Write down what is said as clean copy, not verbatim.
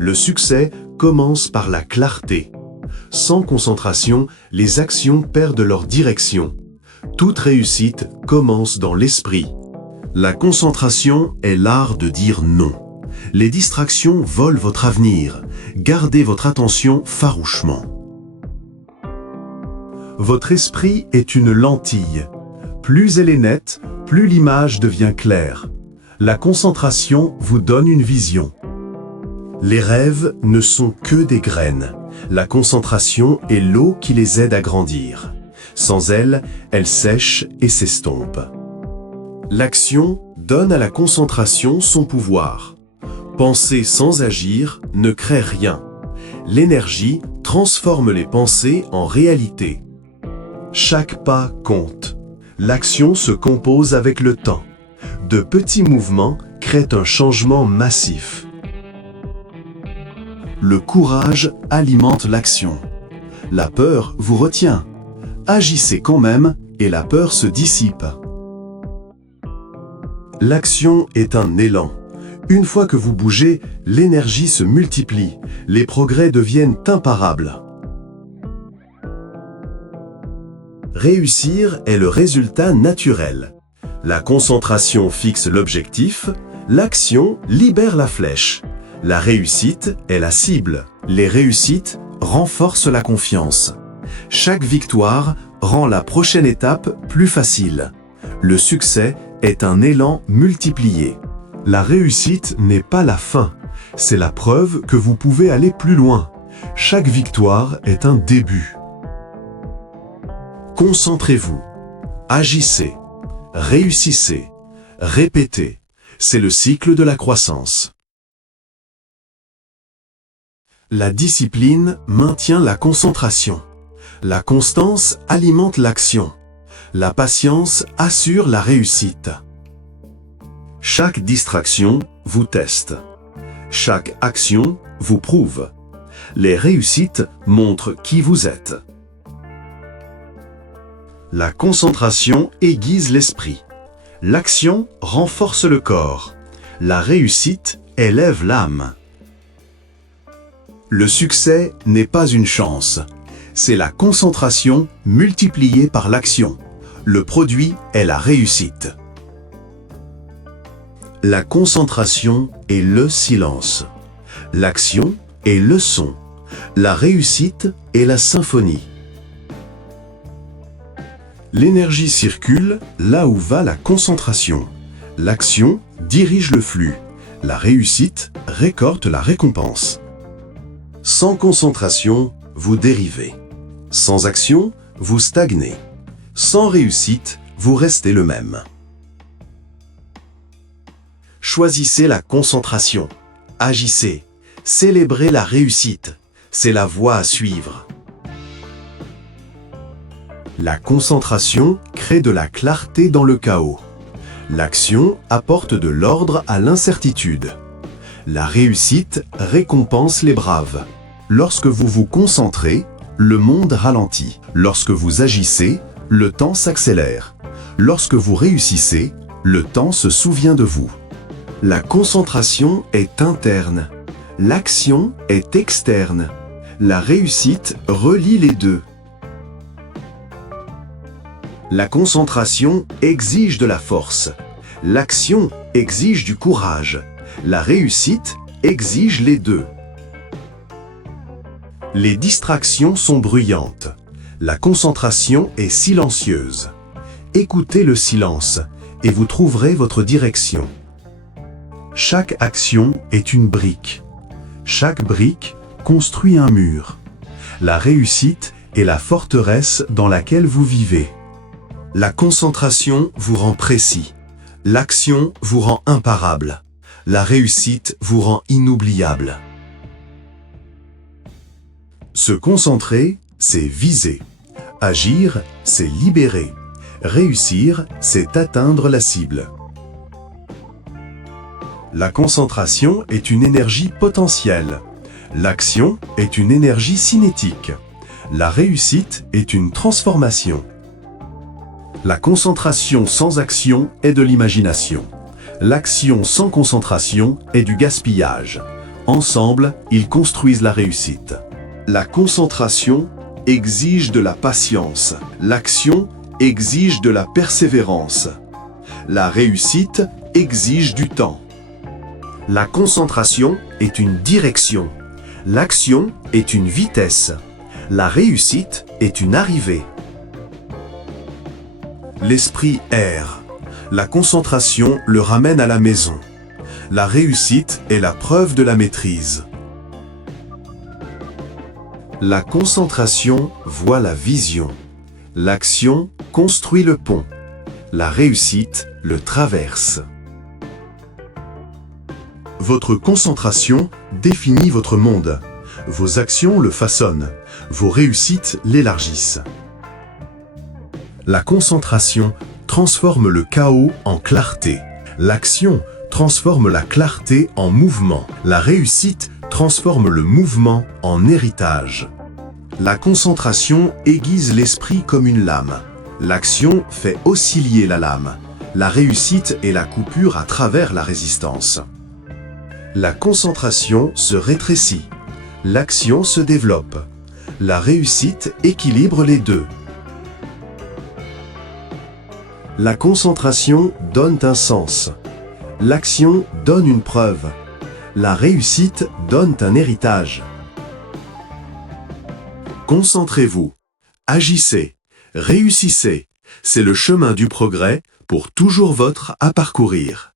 Le succès commence par la clarté. Sans concentration, les actions perdent leur direction. Toute réussite commence dans l'esprit. La concentration est l'art de dire non. Les distractions volent votre avenir. Gardez votre attention farouchement. Votre esprit est une lentille. Plus elle est nette, plus l'image devient claire. La concentration vous donne une vision. Les rêves ne sont que des graines. La concentration est l'eau qui les aide à grandir. Sans elle, elles sèchent et s'estompent. L'action donne à la concentration son pouvoir. Penser sans agir ne crée rien. L'énergie transforme les pensées en réalité. Chaque pas compte. L'action se compose avec le temps. De petits mouvements créent un changement massif. Le courage alimente l'action. La peur vous retient. Agissez quand même et la peur se dissipe. L'action est un élan. Une fois que vous bougez, l'énergie se multiplie. Les progrès deviennent imparables. Réussir est le résultat naturel. La concentration fixe l'objectif, l'action libère la flèche. La réussite est la cible. Les réussites renforcent la confiance. Chaque victoire rend la prochaine étape plus facile. Le succès est un élan multiplié. La réussite n'est pas la fin, c'est la preuve que vous pouvez aller plus loin. Chaque victoire est un début. Concentrez-vous, agissez, réussissez, répétez. C'est le cycle de la croissance. La discipline maintient la concentration. La constance alimente l'action. La patience assure la réussite. Chaque distraction vous teste. Chaque action vous prouve. Les réussites montrent qui vous êtes. La concentration aiguise l'esprit. L'action renforce le corps. La réussite élève l'âme. Le succès n'est pas une chance. C'est la concentration multipliée par l'action. Le produit est la réussite. La concentration est le silence. L'action est le son. La réussite est la symphonie. L'énergie circule là où va la concentration. L'action dirige le flux. La réussite récolte la récompense. Sans concentration, vous dérivez. Sans action, vous stagnez. Sans réussite, vous restez le même. Choisissez la concentration. Agissez. Célébrez la réussite. C'est la voie à suivre. La concentration crée de la clarté dans le chaos. L'action apporte de l'ordre à l'incertitude. La réussite récompense les braves. Lorsque vous vous concentrez, le monde ralentit. Lorsque vous agissez, le temps s'accélère. Lorsque vous réussissez, le temps se souvient de vous. La concentration est interne. L'action est externe. La réussite relie les deux. La concentration exige de la force. L'action exige du courage. La réussite exige les deux. Les distractions sont bruyantes. La concentration est silencieuse. Écoutez le silence et vous trouverez votre direction. Chaque action est une brique. Chaque brique construit un mur. La réussite est la forteresse dans laquelle vous vivez. La concentration vous rend précis. L'action vous rend imparable. La réussite vous rend inoubliable. Se concentrer, c'est viser. Agir, c'est libérer. Réussir, c'est atteindre la cible. La concentration est une énergie potentielle. L'action est une énergie cinétique. La réussite est une transformation. La concentration sans action est de l'imagination. L'action sans concentration est du gaspillage. Ensemble, ils construisent la réussite. La concentration exige de la patience. L'action exige de la persévérance. La réussite exige du temps. La concentration est une direction. L'action est une vitesse. La réussite est une arrivée. L'esprit erre. La concentration le ramène à la maison. La réussite est la preuve de la maîtrise. La concentration voit la vision. L'action construit le pont. La réussite le traverse. Votre concentration définit votre monde. Vos actions le façonnent. Vos réussites l'élargissent. La concentration transforme le chaos en clarté. L'action transforme la clarté en mouvement. La réussite transforme le mouvement en héritage. La concentration aiguise l'esprit comme une lame. L'action fait osciller la lame. La réussite est la coupure à travers la résistance. La concentration se rétrécit. L'action se développe. La réussite équilibre les deux. La concentration donne un sens. L'action donne une preuve. La réussite donne un héritage. Concentrez-vous. Agissez. Réussissez. C'est le chemin du progrès pour toujours votre à parcourir.